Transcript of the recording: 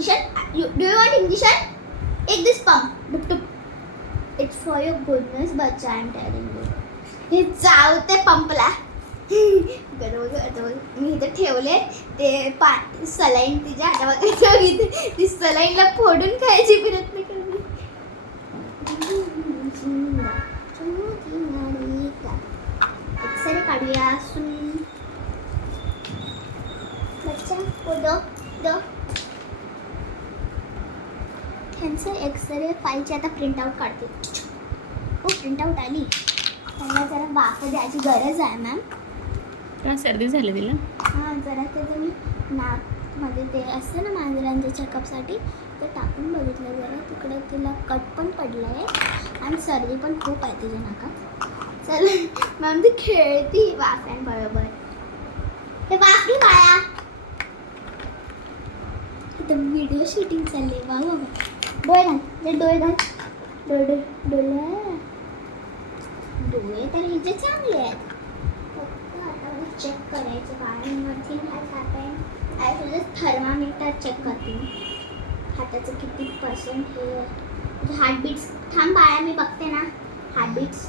Do you want injection? Take this pump. Dup, dup. It's for your goodness, but I'm telling you. हे जाऊ ते पंपला. मी इथे ठेवले ते सलाईन तिच्या हातावर. ती सलाईनला फोडून खायची प्रयत्न करते. एक्सरे काढूया. बच्चा ह्यांचं एक्सरे फाईलची आता प्रिंटआउट काढते. प्रिंटआउट आली. त्यांना जरा वाफ द्यायची गरज आहे मॅम. का सर्दी झाली तिला? हां, जरा त्याचं मी नाकमध्ये ते असतं ना मांजरांच्या चेकअपसाठी ते टाकून बघितलं. जरा तिकडं तिला कट पण पडलं आहे आणि सर्दी पण खूप आहे तिच्या नाकात. चल मॅम ती खेळती वाफ्यांबरोबर. हे वाफी बाळा. इथं व्हिडिओ शूटिंग चालली आहे. वा डोळे घाल. डोळे घाल. डोळे तर हिचे चांगले आहेत. चेक करायचं बाळांवरती काय खात आहे. थर्मामीटर चेक करते. हाताचं किती % हे हार्टबीट्स. थांब बाळा, मी बघते ना हार्टबीट्स.